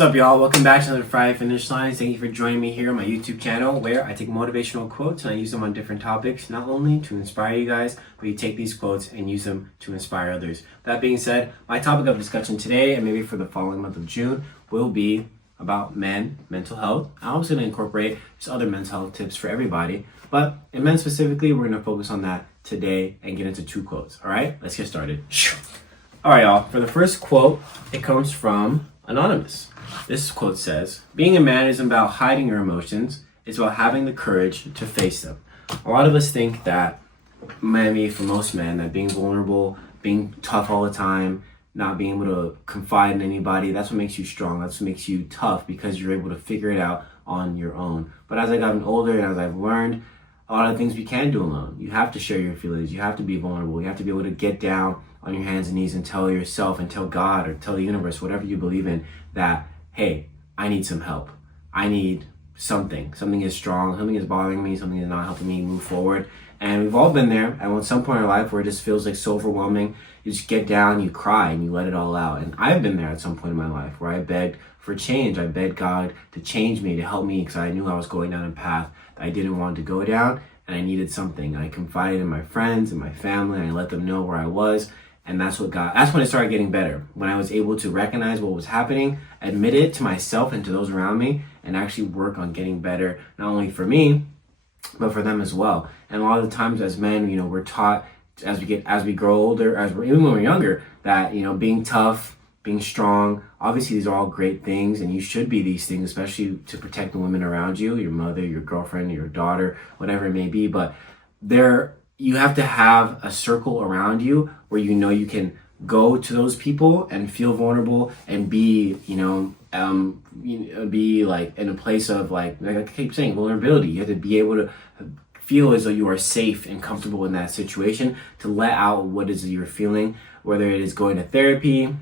What's up, y'all? Welcome back to another Friday Finish Lines. Thank you for joining me here on my YouTube channel where I take motivational quotes and I use them on different topics, not only to inspire you guys, but you take these quotes and use them to inspire others. That being said, my topic of discussion today and maybe for the following month of June will be about mental health. I'm also going to incorporate just other mental health tips for everybody, but in men specifically, we're going to focus on that today and get into two quotes. All right, let's get started. All right, y'all. For the first quote, it comes from Anonymous. This quote says, "Being a man isn't about hiding your emotions, it's about having the courage to face them." A lot of us think that, maybe for most men, that being vulnerable, being tough all the time, not being able to confide in anybody, that's what makes you strong, that's what makes you tough, because you're able to figure it out on your own. But as I've gotten older and as I've learned, a lot of things we can do alone. You have to share your feelings, you have to be vulnerable, you have to be able to get down on your hands and knees and tell yourself and tell God or tell the universe, whatever you believe in, that, hey, I need some help. I need something. Something is strong, something is bothering me, something is not helping me move forward. And we've all been there at some point in our life where it just feels like so overwhelming. You just get down, you cry, and you let it all out. And I've been there at some point in my life where I begged for change. I begged God to change me, to help me, because I knew I was going down a path that I didn't want to go down, and I needed something. I confided in my friends and my family, and I let them know where I was. And that's when it started getting better. When I was able to recognize what was happening, admit it to myself and to those around me, and actually work on getting better, not only for me, but for them as well. And a lot of the times as men, we're taught as we grow older, even when we're younger, that, being tough, being strong, obviously these are all great things, and you should be these things, especially to protect the women around you, your mother, your girlfriend, your daughter, whatever it may be. But you have to have a circle around you where you can go to those people and feel vulnerable and be, be like in a place of like I keep saying, vulnerability. You have to be able to feel as though you are safe and comfortable in that situation to let out what is you're feeling, whether it is going to therapy,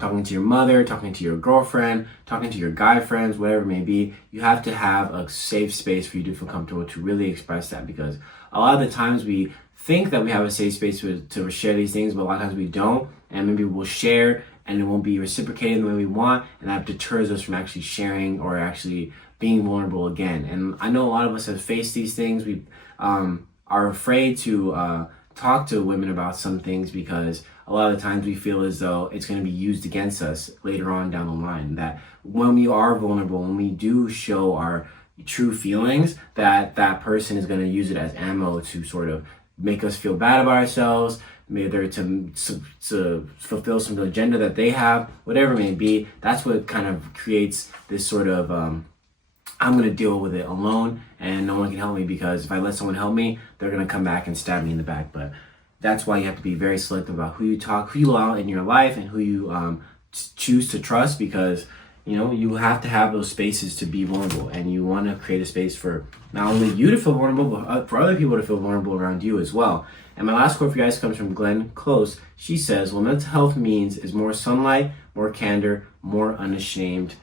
talking to your mother, talking to your girlfriend, talking to your guy friends, whatever it may be. You have to have a safe space for you to feel comfortable to really express that, because a lot of the times we think that we have a safe space to share these things, but a lot of times we don't, and maybe we'll share and it won't be reciprocated the way we want, and that deters us from actually sharing or actually being vulnerable again. And I know a lot of us have faced these things. We are afraid to talk to women about some things because a lot of the times we feel as though it's going to be used against us later on down the line. That when we are vulnerable, when we do show our true feelings, that person is going to use it as ammo to sort of make us feel bad about ourselves, maybe to fulfill some agenda that they have, whatever it may be. That's what kind of creates this sort of I'm going to deal with it alone and no one can help me, because if I let someone help me, they're going to come back and stab me in the back. But that's why you have to be very selective about who you allow in your life and who you choose to trust, because you have to have those spaces to be vulnerable, and you want to create a space for not only you to feel vulnerable, but for other people to feel vulnerable around you as well. And my last quote for you guys comes from Glenn Close. She says, "What mental health means is more sunlight, more candor, more unashamed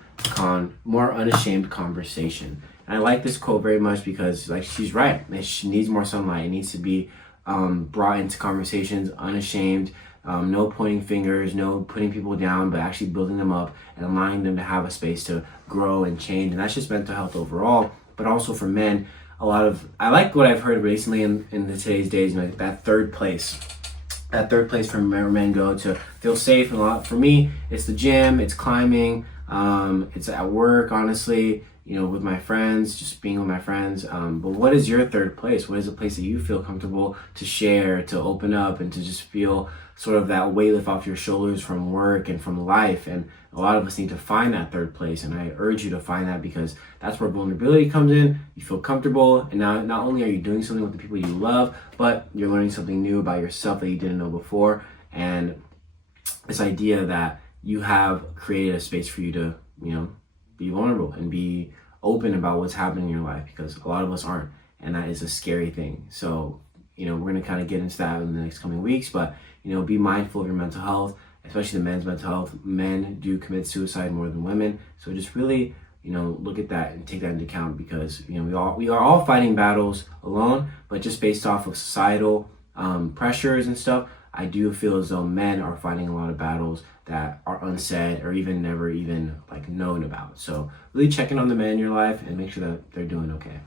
conversation." And I like this quote very much because, like, she's right. She needs more sunlight. It needs to be brought into conversations, unashamed. No pointing fingers, no putting people down, but actually building them up and allowing them to have a space to grow and change. And that's just mental health overall, but also for men. I like what I've heard recently in today's days, that third place for men go to feel safe. And a lot for me, it's the gym, it's climbing, it's at work, honestly, with my friends, just being with my friends. But what is your third place? What is a place that you feel comfortable to share, to open up, and to just feel sort of that weight lift off your shoulders from work and from life? And a lot of us need to find that third place, and I urge you to find that, because that's where vulnerability comes in. You feel comfortable, and now not only are you doing something with the people you love, but you're learning something new about yourself that you didn't know before. And this idea that you have created a space for you to be vulnerable and be open about what's happening in your life, because a lot of us aren't, and that is a scary thing. So we're going to kind of get into that in the next coming weeks, but be mindful of your mental health, especially the men's mental health. Men do commit suicide more than women, so just really look at that and take that into account, because we are all fighting battles alone, but just based off of societal pressures and stuff, I do feel as though men are fighting a lot of battles that are unsaid or even never even like known about. So really checking on the men in your life and make sure that they're doing okay.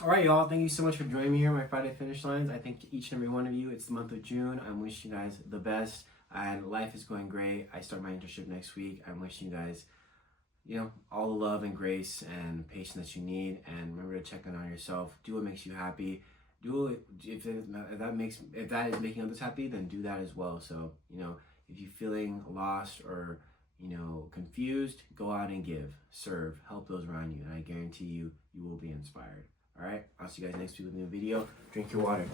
All right, y'all. Thank you so much for joining me here on my Friday Finish Lines. I thank each and every one of you. It's the month of June. I'm wishing you guys the best, and life is going great. I start my internship next week. I'm wishing you guys, all the love and grace and patience that you need. And remember to check in on yourself. Do what makes you happy. Do it if that is making others happy, then do that as well. So if you're feeling lost or confused, go out and give, serve, help those around you, and I guarantee you will be inspired. All right, I'll see you guys next week with a new video. Drink your water.